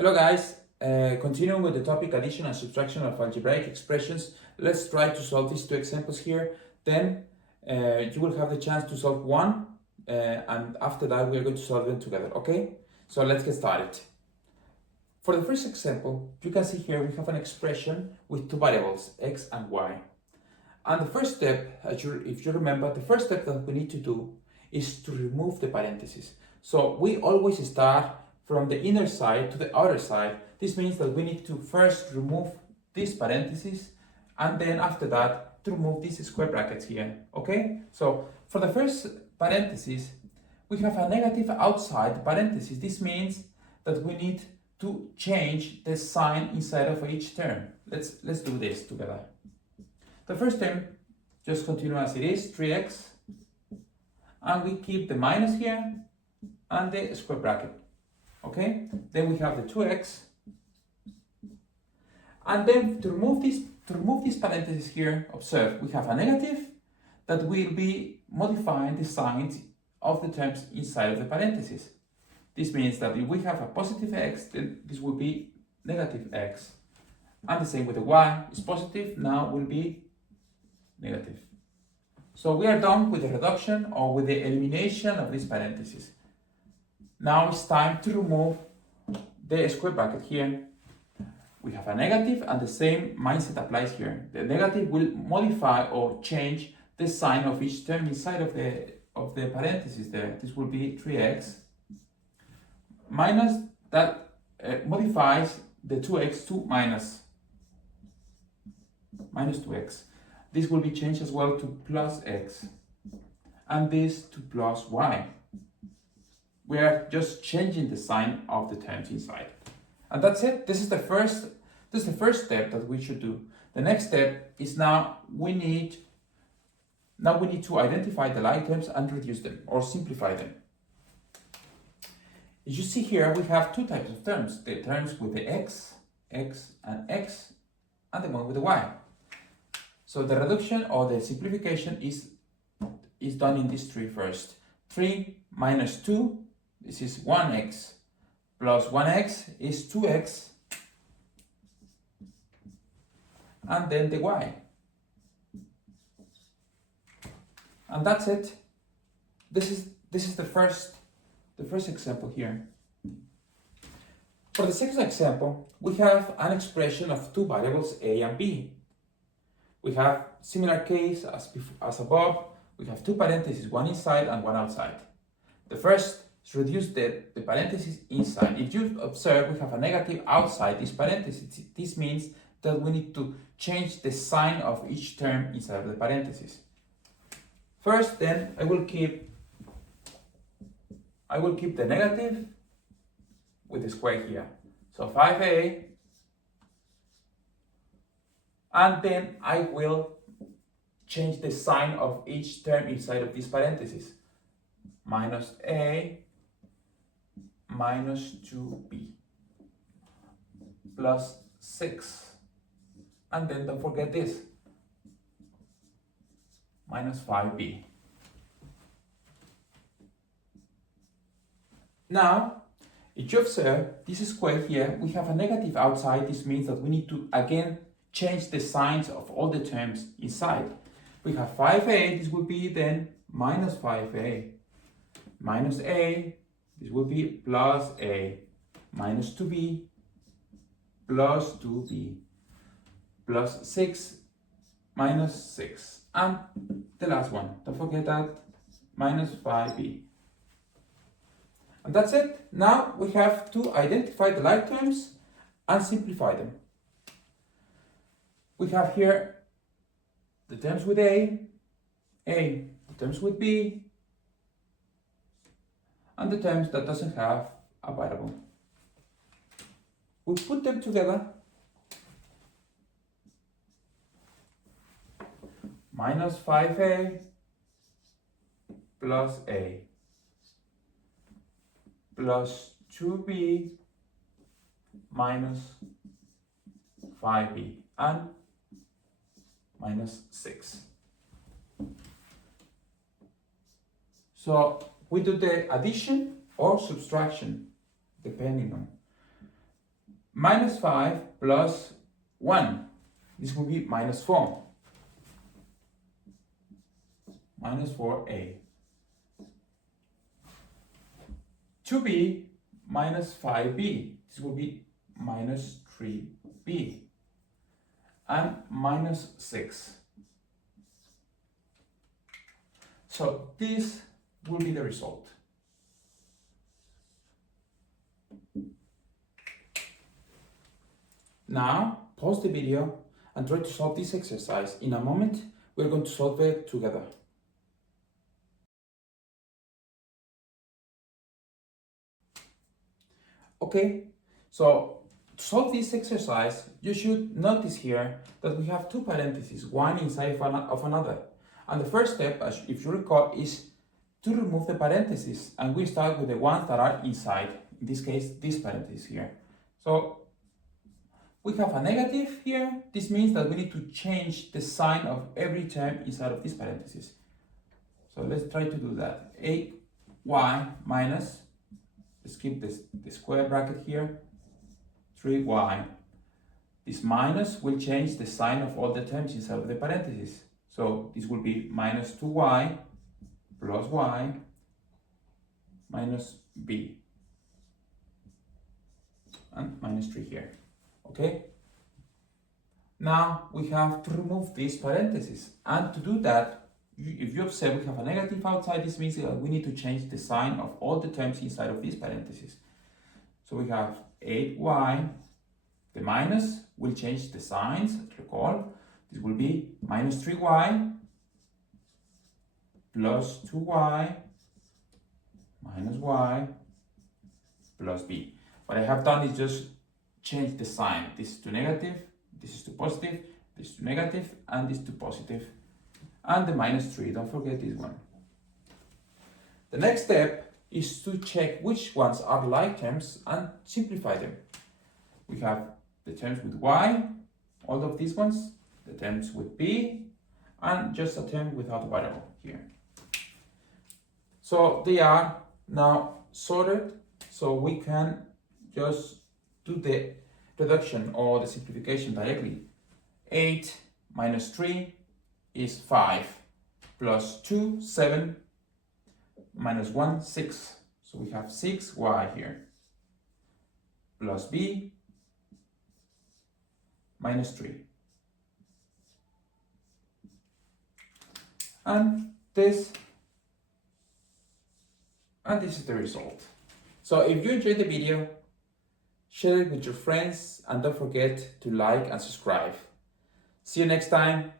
Hello guys, continuing with the topic addition and subtraction of algebraic expressions, let's try to solve these two examples here. Then you will have the chance to solve one and after that we are going to solve them together, okay? So let's get started. For the first example, you can see here we have an expression with two variables, x and y. And the first step, if you remember, the first step that we need to do is to remove the parentheses. So we always start from the inner side to the outer side. This means that we need to first remove these parentheses and then after that to remove these square brackets here, okay? So for the first parenthesis, we have a negative outside the parentheses. This means that we need to change the sign inside of each term. Let's do this together. The first term, just continue as it is, 3x, and we keep the minus here and the square bracket, okay? Then we have the 2x, and then to remove these parentheses here, observe, we have a negative that will be modifying the signs of the terms inside of the parentheses. This means that if we have a positive x, then this will be negative x. And the same with the y, is positive, now will be negative. So we are done with the reduction or with the elimination of these parentheses. Now it's time to remove the square bracket here. We have a negative and the same mindset applies here. The negative will modify or change the sign of each term inside of the parentheses there. This will be 3x minus that modifies the 2x to minus 2x. This will be changed as well to plus x and this to plus y. We are just changing the sign of the terms inside. And that's it. This is the first step that we should do. The next step is now we need to identify the like terms and reduce them or simplify them. As you see here, we have two types of terms. The terms with the x, and the one with the y. So the reduction or the simplification is done in this tree first. 3 minus 2, this is 1x, plus 1x is 2x, and then the y. And that's it. This is the first example here. For the second example, we have an expression of two variables a and b. We have similar case as above. We have two parentheses, one inside and one outside. The first is reduce the parentheses inside. If you observe, we have a negative outside this parenthesis. This means that we need to change the sign of each term inside of the parentheses. First, then I will keep the negative with the square here. So 5a, and then I will change the sign of each term inside of these parentheses. Minus a minus 2b plus 6. And then don't forget this, minus 5b. Now, if you observe this square here, we have a negative outside. This means that we need to again change the signs of all the terms inside. We have 5a, this will be then minus 5a. Minus a, this will be plus a. Minus 2b, plus 2b. Plus 6, minus 6. And the last one, don't forget that, minus 5b. And that's it. Now we have to identify the like terms and simplify them. We have here the terms with a, the terms with b, and the terms that doesn't have a variable. We put them together. Minus 5a plus a plus 2b minus 5b and minus 6. So we do the addition or subtraction depending on. minus 5 plus 1. This will be minus 4. Minus 4a. 2b minus 5b. This will be minus 3b. And minus 6. So this will be the result. Now, pause the video and try to solve this exercise. In a moment, we're going to solve it together. Okay, so to solve this exercise, you should notice here that we have two parentheses, one inside of another. And the first step, if you recall, is to remove the parentheses. And we start with the ones that are inside. In this case, this parenthesis here. So we have a negative here. This means that we need to change the sign of every term inside of this parenthesis. So let's try to do that. 8y minus, let's keep the square bracket here, 3y. This minus will change the sign of all the terms inside of the parentheses. So this will be minus 2y plus y minus b. And minus 3 here. Okay? Now we have to remove these parentheses. And to do that, if you observe we have a negative outside, this means that we need to change the sign of all the terms inside of these parentheses. So we have 8y, the minus will change the signs, recall. This will be minus 3y plus 2y minus y plus b. What I have done is just change the sign. This is to negative, this is to positive, this is to negative, and this to positive. And the minus 3, don't forget this one. The next step is to check which ones are like terms and simplify them. We have the terms with y, all of these ones, the terms with b, and just a term without variable here. So they are now sorted, so we can just do the reduction or the simplification directly. 8 minus 3 is 5, plus 2, 7, minus 1, 6. So we have 6y here, plus b, minus 3. And this is the result. So if you enjoyed the video, share it with your friends and don't forget to like and subscribe. See you next time.